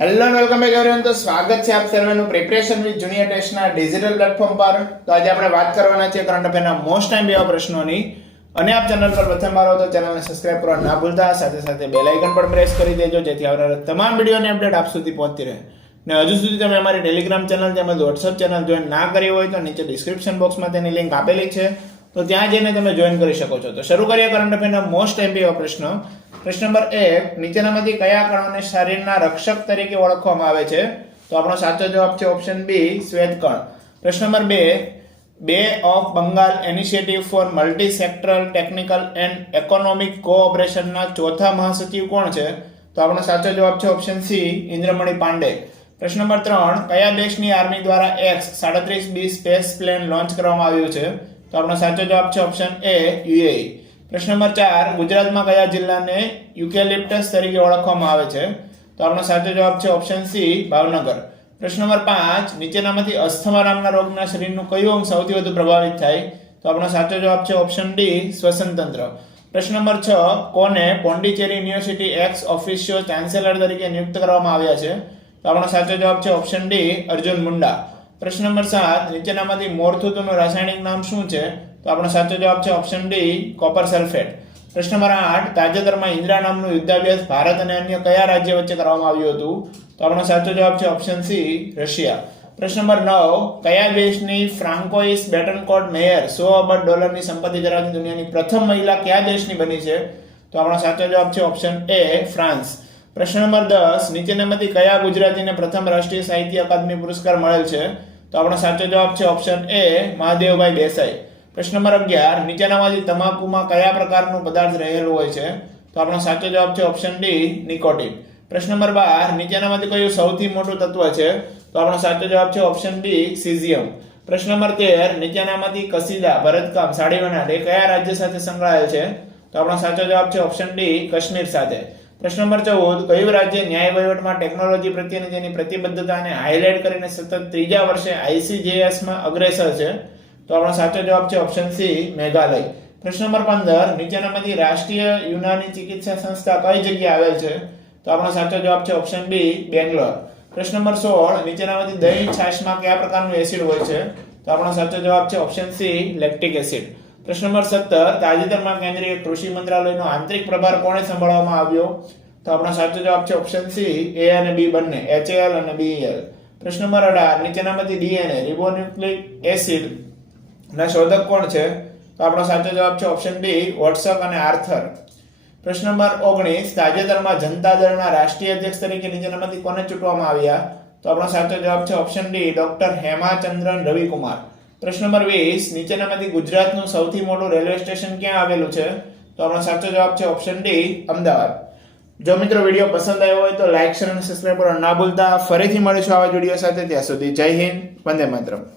Hello welcome back everyone તો સ્વાગત છે આપ સર્વેનું પ્રિપરેશન વિથ જુનિયર ટેસ્ટના ડિજિટલ પ્લેટફોર્મ પર. તો આજે આપણે વાત કરવાના છે કરંટ અફેરના મોસ્ટ ટાઈમ એવા પ્રશ્નોની. અને આપ ચેનલ પર પ્રથમ વાર તો ચેનલને સબસ્ક્રાઇબ કરવા ના ભૂલતા. સાથે સાથે બેલ આઇકન પણ પ્રેસ કરી દેજો, જેથી આવનારા તમામ વિડીયોની અપડેટ આપ સુધી પહોંચતી રહે. ને હજુ સુધી તમે અમારી ટેલિગ્રામ ચેનલ તેમજ વોટ્સઅપ ચેનલ જોઈન ના કરી હોય તો નીચે ડિસ્ક્રિપ્શન બોક્સમાં તેની લિંક આપેલી છે. તો ત્યાં જઈને તમે જોઈન કરી શકો છો. તો શરૂ કરીએ કરંટ અફેરના મોસ્ટ એમપી પ્રશ્ન. પ્રશ્ન નંબર એક, નીચેનામાંથી કયા કણોને શરીરના રક્ષક તરીકે ઓળખવામાં આવે છે? તો આપણો સાચો જવાબ છે ઓપ્શન બી શ્વેત કણ. પ્રશ્ન નંબર બે bay of Bengal initiative for multi sectoral technical and economic કોઓપરેશનના ચોથા મહાસચિવ કોણ છે? તો આપણો સાચો જવાબ છે ઓપ્શન સી ઇન્દ્રમણી પાંડે. પ્રશ્ન નંબર ત્રણ, કયા દેશની આર્મી દ્વારા એક્સ સાડત્રીસ બી સ્પેસ પ્લેન લોન્ચ કરવામાં આવ્યું છે? તો આપણો સાચો જવાબ છે ઓપ્શન એ યુએઈ પ્રશ્ન નંબર ચાર, ગુજરાતમાં કયા જિલ્લાને યુકેલિપ્ટસ તરીકે ઓળખવામાં આવે છે? તો આપણો સાચો જવાબ છે ઓપ્શન સી ભાવનગર. પ્રશ્ન નંબર પાંચ, નીચેનામાંથી અસ્થમા નામના રોગના શરીરનું કયું અંગ સૌથી વધુ પ્રભાવિત થાય? તો આપણો સાચો જવાબ છે ઓપ્શન ડી શ્વસન તંત્ર પ્રશ્ન નંબર છ, કોને Pondicherry university ex officio chancellor તરીકે નિયુક્ત કરવામાં આવ્યા છે? તો આપણો સાચો જવાબ છે ઓપ્શન ડી અર્જુન મુંડા. પ્રશ્ન નંબર સાત, નીચેનામાંથી મોરથુતુનું રાસાયણિક નામ શું છે? તો આપણો સાચો જવાબ છે ઓપ્શન ડી કોપર સલ્ફેટ પ્રશ્ન નંબર આઠ, તાજેતરમાં ઇન્દ્રા નામનું યુદ્ધાભ્યાસ ભારત અને અન્ય કયા રાજ્ય વચ્ચે કરવામાં આવ્યું હતું? તો આપણો સાચો જવાબ છે ઓપ્શન સી રશિયા. પ્રશ્ન નંબર નવ, કયા દેશની ફ્રાન્કોઇસ બેટનકોટ મેયર સો અબજ ડોલરની સંપત્તિ ધરાવતી દુનિયાની પ્રથમ મહિલા કયા દેશની બની છે? તો આપણો સાચો જવાબ છે ઓપ્શન એ ફ્રાન્સ પ્રશ્ન નંબર દસ નીચેનામાંથી કયા ગુજરાતીને પ્રથમ રાષ્ટ્રીય સાહિત્ય અકાદમી પુરસ્કાર મળેલ છે? તો આપણો સાચો જવાબ છે ઓપ્શન એ, મહાદેવભાઈ દેસાઈ. પ્રશ્ન નંબર અગિયાર, નીચેનામાંથી તમાકુમાં કયા પ્રકારનું પદાર્થ રહેલું હોય છે? તો આપણો સાચો જવાબ છે ઓપ્શન ડી, નિકોટિન. પ્રશ્ન નંબર બાર, નીચેનામાંથી કયું સૌથી મોટું તત્વ છે? તો આપણો સાચો જવાબ છે ઓપ્શન ડી સિઝિયમ. પ્રશ્ન નંબર તેર, નીચેનામાંથી કસીદા, ભરતકામ સાડી બનાટ એ કયા રાજ્ય સાથે સંકળાયેલ છે? તો આપણો સાચો જવાબ છે ઓપ્શન ડી, કાશ્મીર સાથે. પ્રશ્ન નંબર ચૌદ, કયું રાજ્ય ન્યાય વહીવટમાં ટેકનોલોજી પ્રત્યેની તેની પ્રતિબદ્ધતાને હાઇલાઇટ કરીને સતત ત્રીજા વર્ષે આઈસીજેએસમાં અગ્રેસર છે? તો આપણો સાચો જવાબ છે ઓપ્શન સી મેઘાલય. પ્રશ્ન નંબર પંદર, નીચેનામાંથી રાષ્ટ્રીય યુનાની ચિકિત્સા સંસ્થા કઈ જગ્યાએ આવેલ છે? તો આપણો સાચો જવાબ છે ઓપ્શન બી બેંગ્લોર. પ્રશ્ન નંબર સોળ, નીચેનામાંથી દહીં છાશમાં કયા પ્રકારનું એસિડ હોય છે? તો આપણો સાચો જવાબ છે ઓપ્શન સી લેક્ટિક એસિડ પ્રશ્ન નંબર સત્તર, તાજેતરમાં કેન્દ્રીય કૃષિ મંત્રાલયનો આંતરિક પ્રભાર કોણે સંભાળવામાં આવ્યો? તો આપણો સાચો જવાબ છે ઓપ્શન સી એ અને બી બંને એચએલ અને બીએલ પ્રશ્ન નંબર અઢાર, નીચેનામાંથી ડીએનએ રિબોન્યુક્લિક એસિડ ના શોધક કોણ છે? તો આપણો સાચો જવાબ છે ઓપ્શન બી વોટ્સઅપ અને આર્થર. પ્રશ્ન નંબર ઓગણીસ, તાજેતરમાં જનતા દળના રાષ્ટ્રીય અધ્યક્ષ તરીકે નીચેનામાંથી કોને ચૂંટવામાં આવ્યા? તો આપણો સાચો જવાબ છે option D doctor Hemachandran Ravikumar. પ્રશ્ન નંબર વીસ, નીચેનામાંથી ગુજરાતનું સૌથી મોટું રેલવે સ્ટેશન ક્યાં આવેલું છે? તો આપણો સાચો જવાબ છે ઓપ્શન ડી, અમદાવાદ. જો મિત્રો વીડિયો પસંદ આવ્યો હોય તો લાઇક શેર અને સબસ્ક્રાઈબ કરવા ના ભૂલતા. ફરીથી મળીશું આવા વીડિયો સાથે. ત્યાં સુધી જય હિન્દ, વંદે માતરમ.